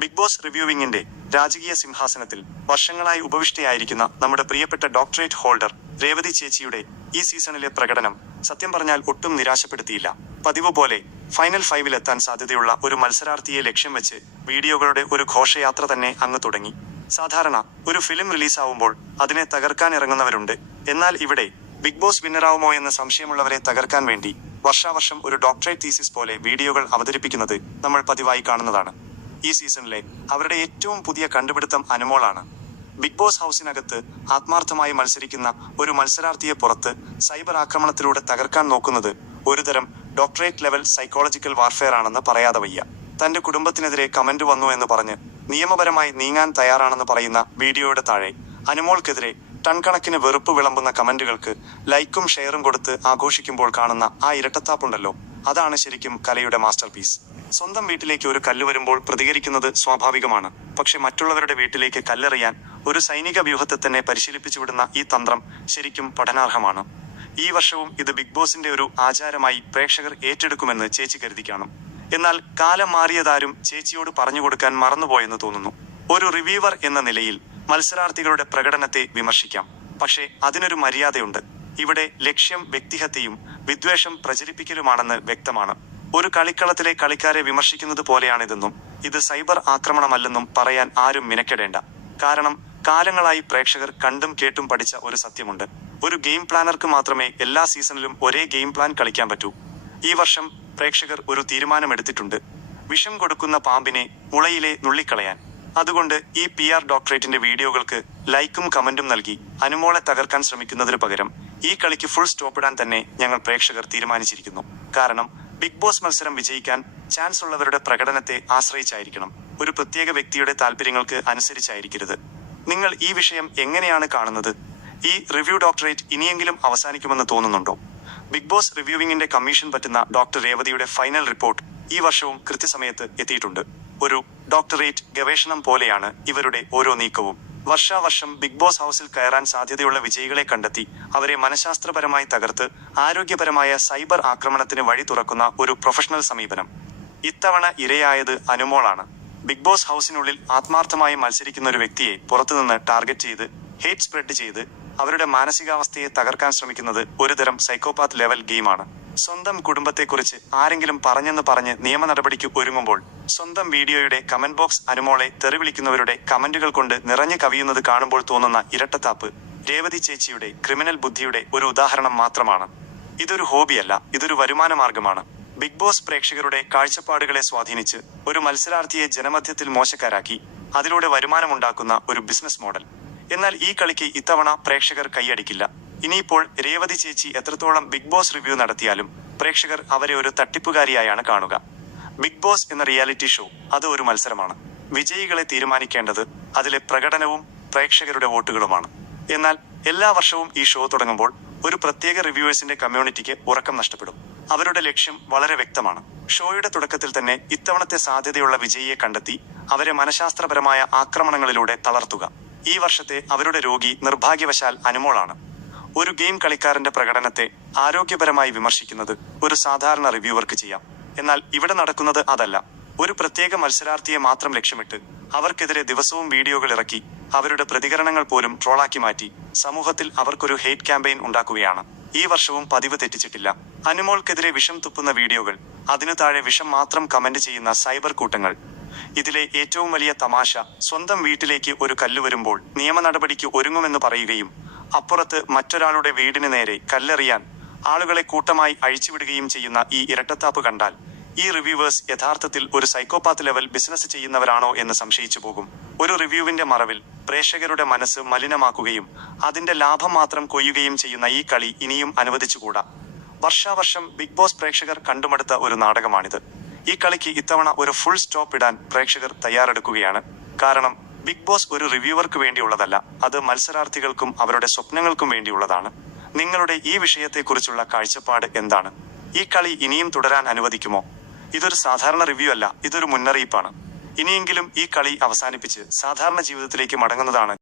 Big boss റിവ്യൂവിംഗിന്റെ രാജകീയ സിംഹാസനത്തിൽ വർഷങ്ങളായി ഉപവിഷ്ടയായിരിക്കുന്ന നമ്മുടെ പ്രിയപ്പെട്ട ഡോക്ടറേറ്റ് ഹോൾഡർ രേവതി ചേച്ചിയുടെ ഈ സീസണിലെ പ്രകടനം സത്യം പറഞ്ഞാൽ ഒട്ടും നിരാശപ്പെടുത്തിയില്ല. പതിവ് പോലെ ഫൈനൽ ഫൈവിലെത്താൻ സാധ്യതയുള്ള ഒരു മത്സരാർത്ഥിയെ ലക്ഷ്യം വെച്ച് വീഡിയോകളുടെ ഒരു ഘോഷയാത്ര തന്നെ അങ്ങ് തുടങ്ങി. സാധാരണ ഒരു ഫിലിം റിലീസാവുമ്പോൾ അതിനെ തകർക്കാൻ ഇറങ്ങുന്നവരുണ്ട്. എന്നാൽ ഇവിടെ ബിഗ് ബോസ് വിന്നറാവുമോ എന്ന സംശയമുള്ളവരെ തകർക്കാൻ വേണ്ടി വർഷാവർഷം ഒരു ഡോക്ടറേറ്റ് തീസിസ് പോലെ വീഡിയോകൾ അവതരിപ്പിക്കുന്നത് നമ്മൾ പതിവായി കാണുന്നതാണ്. ഈ സീസണിലെ അവരുടെ ഏറ്റവും പുതിയ കണ്ടുപിടുത്തം അനുമോളാണ്. ബിഗ് ബോസ് ഹൗസിനകത്ത് ആത്മാർത്ഥമായി മത്സരിക്കുന്ന ഒരു മത്സരാർത്ഥിയെ പുറത്ത് സൈബർ ആക്രമണത്തിലൂടെ തകർക്കാൻ നോക്കുന്നത് ഒരുതരം ഡോക്ടറേറ്റ് ലെവൽ സൈക്കോളജിക്കൽ വാർഫെയർ ആണെന്ന് പറയാതെ വയ്യ. തന്റെ കുടുംബത്തിനെതിരെ കമന്റ് വന്നു എന്ന് പറഞ്ഞ് നിയമപരമായി നീങ്ങാൻ തയ്യാറാണെന്ന് പറയുന്ന വീഡിയോയുടെ താഴെ അനുമോൾക്കെതിരെ ടൺ കണക്കിന് വെറുപ്പ് വിളമ്പുന്ന കമന്റുകൾക്ക് ലൈക്കും ഷെയറും കൊടുത്ത് ആഘോഷിക്കുമ്പോൾ കാണുന്ന ആ ഇരട്ടത്താപ്പുണ്ടല്ലോ. അതാണ് ശരിക്കും കലയുടെ മാസ്റ്റർ പീസ് സ്വന്തം വീട്ടിലേക്ക് ഒരു കല്ല് വരുമ്പോൾ പ്രതികരിക്കുന്നത് സ്വാഭാവികമാണ്. പക്ഷെ മറ്റുള്ളവരുടെ വീട്ടിലേക്ക് കല്ലെറിയാൻ ഒരു സൈനിക വ്യൂഹത്തെ തന്നെ പരിശീലിപ്പിച്ചു വിടുന്ന ഈ തന്ത്രം ശരിക്കും പഠനാർഹമാണ്. ഈ വർഷവും ഇത് ബിഗ് ബോസിന്റെ ഒരു ആചാരമായി പ്രേക്ഷകർ ഏറ്റെടുക്കുമെന്ന് ചേച്ചി കരുതി കാണും എന്നാൽ കാലം മാറിയതാരും ചേച്ചിയോട് പറഞ്ഞു കൊടുക്കാൻ മറന്നുപോയെന്ന് തോന്നുന്നു. ഒരു റിവ്യൂവർ എന്ന നിലയിൽ മത്സരാർത്ഥികളുടെ പ്രകടനത്തെ വിമർശിക്കാം. പക്ഷേ അതിനൊരു മര്യാദയുണ്ട്. ഇവിടെ ലക്ഷ്യം വ്യക്തിഹത്യയും വിദ്വേഷം പ്രചരിപ്പിക്കലുമാണെന്ന് വ്യക്തമാണ്. ഒരു കളിക്കളത്തിലെ കളിക്കാരെ വിമർശിക്കുന്നത് പോലെയാണിതെന്നും ഇത് സൈബർ ആക്രമണമല്ലെന്നും പറയാൻ ആരും മിനക്കെടേണ്ട. കാരണം കാലങ്ങളായി പ്രേക്ഷകർ കണ്ടും കേട്ടും പഠിച്ച ഒരു സത്യമുണ്ട്. ഒരു ഗെയിം പ്ലാനർക്ക് മാത്രമേ എല്ലാ സീസണിലും ഒരേ ഗെയിം പ്ലാൻ കളിക്കാൻ പറ്റൂ. ഈ വർഷം പ്രേക്ഷകർ ഒരു തീരുമാനമെടുത്തിട്ടുണ്ട്. വിഷം കൊടുക്കുന്ന പാമ്പിനെ മുളയിലെ നുള്ളിക്കളയാൻ. അതുകൊണ്ട് ഈ പി ആർ ഡോക്ടറേറ്റിന്റെ വീഡിയോകൾക്ക് ലൈക്കും കമന്റും നൽകി അനുമോളെ തകർക്കാൻ ശ്രമിക്കുന്നതിന് പകരം ഈ കളിക്ക് ഫുൾ സ്റ്റോപ്പിടാൻ തന്നെ ഞങ്ങൾ പ്രേക്ഷകർ തീരുമാനിച്ചിരിക്കുന്നു. കാരണം ബിഗ് ബോസ് മത്സരം വിജയിക്കാൻ ചാൻസ് ഉള്ളവരുടെ പ്രകടനത്തെ ആശ്രയിച്ചായിരിക്കണം. ഒരു പ്രത്യേക വ്യക്തിയുടെ താല്പര്യങ്ങൾക്ക് അനുസരിച്ചായിരിക്കരുത്. നിങ്ങൾ ഈ വിഷയം എങ്ങനെയാണ് കാണുന്നത്? ഈ റിവ്യൂ ഡോക്ടറേറ്റ് ഇനിയെങ്കിലും അവസാനിക്കുമെന്ന് തോന്നുന്നുണ്ടോ? ബിഗ് ബോസ് റിവ്യൂവിംഗിന്റെ കമ്മീഷൻ പറ്റുന്ന ഡോക്ടർ രേവതിയുടെ ഫൈനൽ റിപ്പോർട്ട് ഈ വർഷവും കൃത്യസമയത്ത് എത്തിയിട്ടുണ്ട്. ഒരു ഡോക്ടറേറ്റ് ഗവേഷണം പോലെയാണ് ഇവരുടെ ഓരോ നീക്കവും. വർഷാവർഷം ബിഗ് ബോസ് ഹൗസിൽ കയറാൻ സാധ്യതയുള്ള വിജയികളെ കണ്ടെത്തി. അവരെ മനഃശാസ്ത്രപരമായി തകർത്ത് ആരോഗ്യപരമായ സൈബർ ആക്രമണത്തിന് വഴി തുറക്കുന്ന ഒരു പ്രൊഫഷണൽ സമീപനം. ഇത്തവണ ഇരയായത് അനുമോളാണ്. ബിഗ് ബോസ് ഹൗസിനുള്ളിൽ ആത്മാർത്ഥമായി മത്സരിക്കുന്ന ഒരു വ്യക്തിയെ പുറത്തുനിന്ന് ടാർഗറ്റ് ചെയ്ത് ഹേറ്റ് സ്പ്രെഡ് ചെയ്ത് അവരുടെ മാനസികാവസ്ഥയെ തകർക്കാൻ ശ്രമിക്കുന്നത് ഒരുതരം സൈക്കോപാത്ത് ലെവൽ ഗെയിമാണ് സ്വന്തം കുടുംബത്തെക്കുറിച്ച് ആരെങ്കിലും പറഞ്ഞെന്ന് പറഞ്ഞ് നിയമ നടപടിക്ക് ഒരുങ്ങുമ്പോൾ സ്വന്തം വീഡിയോയുടെ കമന്റ് ബോക്സ് അനുമോളെ തെറിവിളിക്കുന്നവരുടെ കമന്റുകൾ കൊണ്ട് നിറഞ്ഞു കവിയുന്നത് കാണുമ്പോൾ തോന്നുന്ന ഇരട്ടത്താപ്പ് രേവതി ചേച്ചിയുടെ ക്രിമിനൽ ബുദ്ധിയുടെ ഒരു ഉദാഹരണം മാത്രമാണ്. ഇതൊരു ഹോബിയല്ല ഇതൊരു വരുമാന മാർഗമാണ്. ബിഗ് ബോസ് പ്രേക്ഷകരുടെ കാഴ്ചപ്പാടുകളെ സ്വാധീനിച്ച് ഒരു മത്സരാർത്ഥിയെ ജനമധ്യത്തിൽ മോശക്കാരാക്കി അതിലൂടെ വരുമാനമുണ്ടാക്കുന്ന ഒരു ബിസിനസ് മോഡൽ എന്നാൽ ഈ കളിക്ക് ഇത്തവണ പ്രേക്ഷകർ കൈയടിക്കില്ല. ഇനിയിപ്പോൾ രേവതി ചേച്ചി എത്രത്തോളം ബിഗ് ബോസ് റിവ്യൂ നടത്തിയാലും പ്രേക്ഷകർ അവരെ ഒരു തട്ടിപ്പുകാരിയായാണ് കാണുക. ബിഗ് ബോസ് എന്ന റിയാലിറ്റി ഷോ അത് ഒരു മത്സരമാണ്. വിജയികളെ തീരുമാനിക്കേണ്ടത് അതിലെ പ്രകടനവും പ്രേക്ഷകരുടെ വോട്ടുകളുമാണ്. എന്നാൽ എല്ലാ വർഷവും ഈ ഷോ തുടങ്ങുമ്പോൾ ഒരു പ്രത്യേക റിവ്യൂവേഴ്സിന്റെ കമ്മ്യൂണിറ്റിക്ക് ഉറക്കം നഷ്ടപ്പെടും. അവരുടെ ലക്ഷ്യം വളരെ വ്യക്തമാണ്. ഷോയുടെ തുടക്കത്തിൽ തന്നെ ഇത്തവണത്തെ സാധ്യതയുള്ള വിജയിയെ കണ്ടെത്തി അവരെ മനഃശാസ്ത്രപരമായ ആക്രമണങ്ങളിലൂടെ തളർത്തുക. ഈ വർഷത്തെ അവരുടെ രോഗി നിർഭാഗ്യവശാൽ അനുമോളാണ്. ഒരു ഗെയിം കളിക്കാരന്റെ പ്രകടനത്തെ ആരോഗ്യപരമായി വിമർശിക്കുന്നത് ഒരു സാധാരണ റിവ്യൂവർക്ക് ചെയ്യാം. എന്നാൽ ഇവിടെ നടക്കുന്നത് അതല്ല. ഒരു പ്രത്യേക മത്സരാർത്ഥിയെ മാത്രം ലക്ഷ്യമിട്ട് അവർക്കെതിരെ ദിവസവും വീഡിയോകൾ ഇറക്കി അവരുടെ പ്രതികരണങ്ങൾ പോലും ട്രോളാക്കി മാറ്റി സമൂഹത്തിൽ അവർക്കൊരു ഹെയ്റ്റ് ക്യാമ്പയിൻ ഉണ്ടാക്കുകയാണ്. ഈ വർഷവും പതിവ് തെറ്റിച്ചിട്ടില്ല. അനുമോൾക്കെതിരെ വിഷം തുപ്പുന്ന വീഡിയോകൾ അതിനു താഴെ വിഷം മാത്രം കമന്റ് ചെയ്യുന്ന സൈബർ കൂട്ടങ്ങൾ. ഇതിലെ ഏറ്റവും വലിയ തമാശ സ്വന്തം വീട്ടിലേക്ക് ഒരു കല്ല് വരുമ്പോൾ നിയമ നടപടിക്ക് ഒരുങ്ങുമെന്ന് പറയുകയും അപ്പുറത്ത് മറ്റൊരാളുടെ വീടിന് നേരെ കല്ലെറിയാൻ ആളുകളെ കൂട്ടമായി അഴിച്ചുവിടുകയും ചെയ്യുന്ന ഈ ഇരട്ടത്താപ്പ് കണ്ടാൽ ഈ റിവ്യൂവേഴ്സ് യഥാർത്ഥത്തിൽ ഒരു സൈക്കോപാത്ത് ലെവൽ ബിസിനസ് ചെയ്യുന്നവരാണോ എന്ന് സംശയിച്ചു പോകും. ഒരു റിവ്യൂവിന്റെ മറവിൽ പ്രേക്ഷകരുടെ മനസ്സ് മലിനമാക്കുകയും അതിന്റെ ലാഭം മാത്രം കൊയ്യുകയും ചെയ്യുന്ന ഈ കളി ഇനിയും അനുവദിച്ചുകൂടാ. വർഷാവർഷം ബിഗ് ബോസ് പ്രേക്ഷകർ കണ്ടുമടുത്ത ഒരു നാടകമാണിത്. ഈ കളിക്ക് ഇത്തവണ ഒരു ഫുൾ സ്റ്റോപ്പ് ഇടാൻ പ്രേക്ഷകർ തയ്യാറെടുക്കുകയാണ്. കാരണം ബിഗ് ബോസ് ഒരു റിവ്യൂവർക്ക് വേണ്ടിയുള്ളതല്ല അത് മത്സരാർത്ഥികൾക്കും അവരുടെ സ്വപ്നങ്ങൾക്കും വേണ്ടിയുള്ളതാണ്. നിങ്ങളുടെ ഈ വിഷയത്തെക്കുറിച്ചുള്ള കാഴ്ചപ്പാട് എന്താണ്? ഈ കളി ഇനിയും തുടരാൻ അനുവദിക്കുമോ? ഇതൊരു സാധാരണ റിവ്യൂ അല്ല ഇതൊരു മുന്നറിയിപ്പാണ്. ഇനിയെങ്കിലും ഈ കളി അവസാനിപ്പിച്ച് സാധാരണ ജീവിതത്തിലേക്ക് മടങ്ങുന്നതാണ്